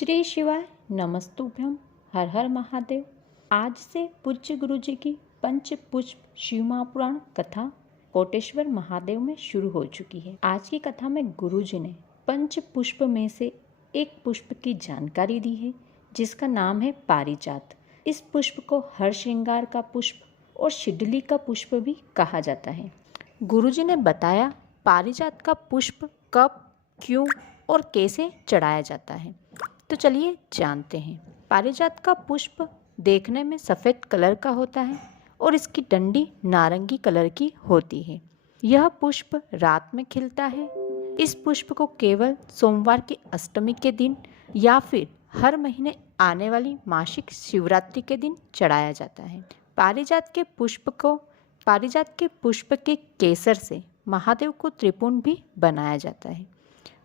श्री शिवाय नमस्तुभ्यम। हर हर महादेव। आज से पूज्य गुरु जी की पंच पुष्प शिव महापुराण कथा कोटेश्वर महादेव में शुरू हो चुकी है। आज की कथा में गुरु जी ने पंच पुष्प में से एक पुष्प की जानकारी दी है, जिसका नाम है पारिजात। इस पुष्प को हर श्रृंगार का पुष्प और शिडली का पुष्प भी कहा जाता है। गुरु जी ने बताया पारिजात का पुष्प कब, क्यों और कैसे चढ़ाया जाता है। तो चलिए जानते हैं। पारिजात का पुष्प देखने में सफ़ेद कलर का होता है और इसकी डंडी नारंगी कलर की होती है। यह पुष्प रात में खिलता है। इस पुष्प को केवल सोमवार की अष्टमी के दिन या फिर हर महीने आने वाली मासिक शिवरात्रि के दिन चढ़ाया जाता है। पारिजात के पुष्प के केसर से महादेव को त्रिपुंड भी बनाया जाता है।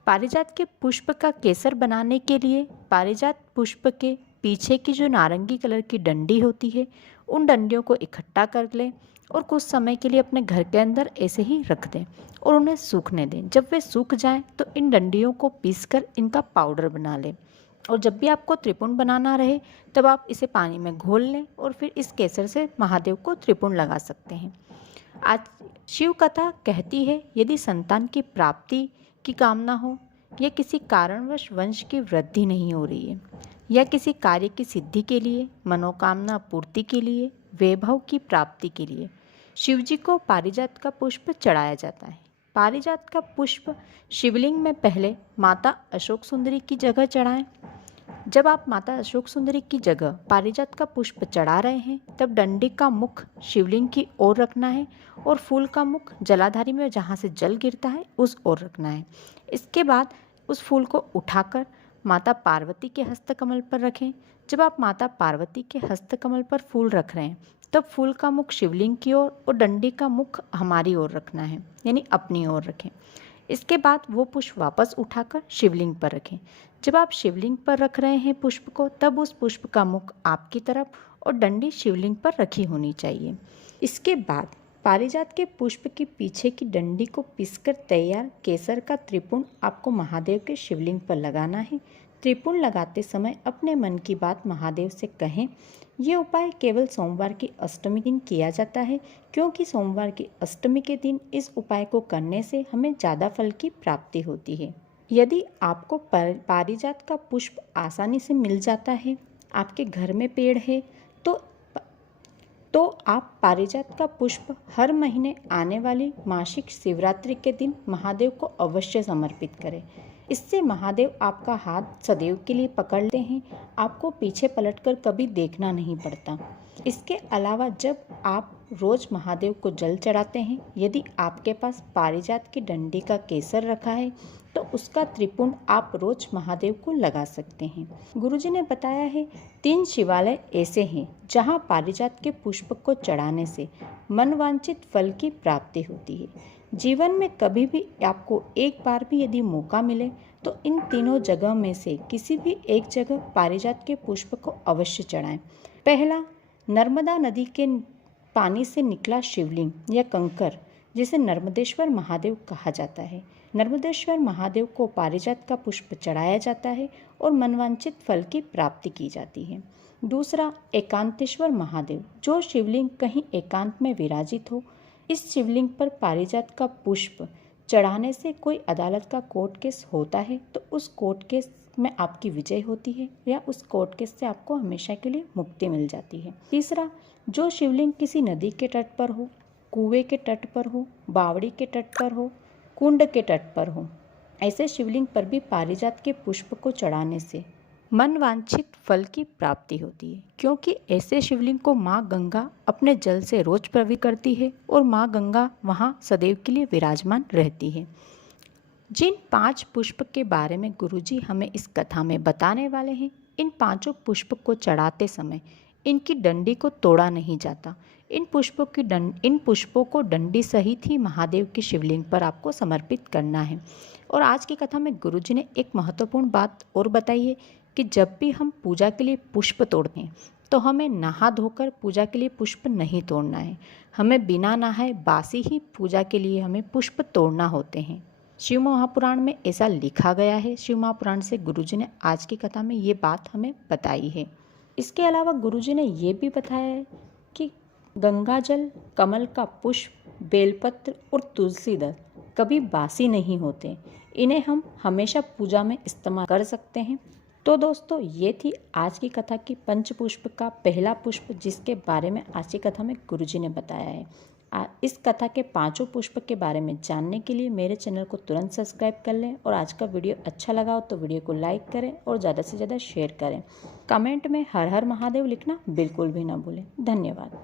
पारिजात के पुष्प का केसर बनाने के लिए पारिजात पुष्प के पीछे की जो नारंगी कलर की डंडी होती है, उन डंडियों को इकट्ठा कर लें और कुछ समय के लिए अपने घर के अंदर ऐसे ही रख दें और उन्हें सूखने दें। जब वे सूख जाएं तो इन डंडियों को पीसकर इनका पाउडर बना लें और जब भी आपको त्रिपुंड बनाना रहे तब आप इसे पानी में घोल लें और फिर इस केसर से महादेव को त्रिपुंड लगा सकते हैं। आज शिव कथा कहती है, यदि संतान की प्राप्ति की कामना हो या किसी कारणवश वंश की वृद्धि नहीं हो रही है या किसी कार्य की सिद्धि के लिए, मनोकामना पूर्ति के लिए, वैभव की प्राप्ति के लिए शिवजी को पारिजात का पुष्प चढ़ाया जाता है। पारिजात का पुष्प शिवलिंग में पहले माता अशोक सुंदरी की जगह चढ़ाएं। जब आप माता अशोक सुंदरी की जगह पारिजात का पुष्प चढ़ा रहे हैं तब डंडी का मुख शिवलिंग की ओर रखना है और फूल का मुख जलाधारी में जहाँ से जल गिरता है उस ओर रखना है। इसके बाद उस फूल को उठाकर माता पार्वती के हस्तकमल पर रखें। जब आप माता पार्वती के हस्तकमल पर फूल रख रहे हैं तब फूल का मुख शिवलिंग की ओर और डंडी का मुख हमारी ओर रखना है, यानी अपनी ओर रखें। इसके बाद वो पुष्प वापस उठाकर शिवलिंग पर रखें। जब आप शिवलिंग पर रख रहे हैं पुष्प को, तब उस पुष्प का मुख आपकी तरफ और डंडी शिवलिंग पर रखी होनी चाहिए। इसके बाद पारिजात के पुष्प के पीछे की डंडी को पीसकर तैयार केसर का त्रिपुंड आपको महादेव के शिवलिंग पर लगाना है। त्रिपुंड लगाते समय अपने मन की बात महादेव से कहें। ये उपाय केवल सोमवार की अष्टमी दिन किया जाता है, क्योंकि सोमवार की अष्टमी के दिन इस उपाय को करने से हमें ज़्यादा फल की प्राप्ति होती है। यदि आपको पारिजात का पुष्प आसानी से मिल जाता है, आपके घर में पेड़ है, तो आप पारिजात का पुष्प हर महीने आने वाली मासिक शिवरात्रि के दिन महादेव को अवश्य समर्पित करें। इससे महादेव आपका हाथ सदैव के लिए पकड़ते हैं, आपको पीछे पलटकर कभी देखना नहीं पड़ता। इसके अलावा जब आप रोज़ महादेव को जल चढ़ाते हैं, यदि आपके पास पारिजात की डंडी का केसर रखा है तो उसका त्रिपुंड आप रोज महादेव को लगा सकते हैं। गुरुजी ने बताया है 3 शिवालय ऐसे हैं जहां पारिजात के पुष्प को चढ़ाने से मनवांछित फल की प्राप्ति होती है। जीवन में कभी भी आपको एक बार भी यदि मौका मिले तो इन तीनों जगह में से किसी भी एक जगह पारिजात के पुष्प को अवश्य चढ़ाएं। पहला, नर्मदा नदी के पानी से निकला शिवलिंग या कंकर, जिसे नर्मदेश्वर महादेव कहा जाता है। नर्मदेश्वर महादेव को पारिजात का पुष्प चढ़ाया जाता है और मनवांछित फल की प्राप्ति की जाती है। दूसरा, एकांतेश्वर महादेव, जो शिवलिंग कहीं एकांत में विराजित हो। इस शिवलिंग पर पारिजात का पुष्प चढ़ाने से कोई अदालत का कोर्ट केस होता है तो उस कोर्ट केस में आपकी विजय होती है या उस कोर्ट केस से आपको हमेशा के लिए मुक्ति मिल जाती है। तीसरा, जो शिवलिंग किसी नदी के तट पर हो, कुएं के तट पर हो, बावड़ी के तट पर हो, कुंड के तट पर हो, ऐसे शिवलिंग पर भी पारिजात के पुष्प को चढ़ाने से मनवांछित फल की प्राप्ति होती है, क्योंकि ऐसे शिवलिंग को माँ गंगा अपने जल से रोज पवित्र करती है और माँ गंगा वहाँ सदैव के लिए विराजमान रहती है। जिन 5 पुष्प के बारे में गुरुजी हमें इस कथा में बताने वाले हैं, इन 5 पुष्प को चढ़ाते समय इनकी डंडी को तोड़ा नहीं जाता। इन पुष्पों को डंडी सहित ही महादेव की शिवलिंग पर आपको समर्पित करना है। और आज की कथा में गुरुजी ने एक महत्वपूर्ण बात और बताई है कि जब भी हम पूजा के लिए पुष्प तोड़ते हैं तो हमें नहा धोकर पूजा के लिए पुष्प नहीं तोड़ना है। हमें बिना नहाए बासी ही पूजा के लिए हमें पुष्प तोड़ना होते हैं। शिव महापुराण में ऐसा लिखा गया है। शिव महापुराण से गुरुजी ने आज की कथा में ये बात हमें बताई है। इसके अलावा गुरुजी ने ये भी बताया है कि गंगाजल, कमल का पुष्प, बेलपत्र और तुलसी दल कभी बासी नहीं होते। इन्हें हम हमेशा पूजा में इस्तेमाल कर सकते हैं। तो दोस्तों, ये थी आज की कथा की पंचपुष्प का पहला पुष्प, जिसके बारे में आज की कथा में गुरुजी ने बताया है। इस कथा के 5 पुष्प के बारे में जानने के लिए मेरे चैनल को तुरंत सब्सक्राइब कर लें और आज का वीडियो अच्छा लगा हो तो वीडियो को लाइक करें और ज़्यादा से ज़्यादा शेयर करें। कमेंट में हर हर महादेव लिखना बिल्कुल भी ना भूलें। धन्यवाद।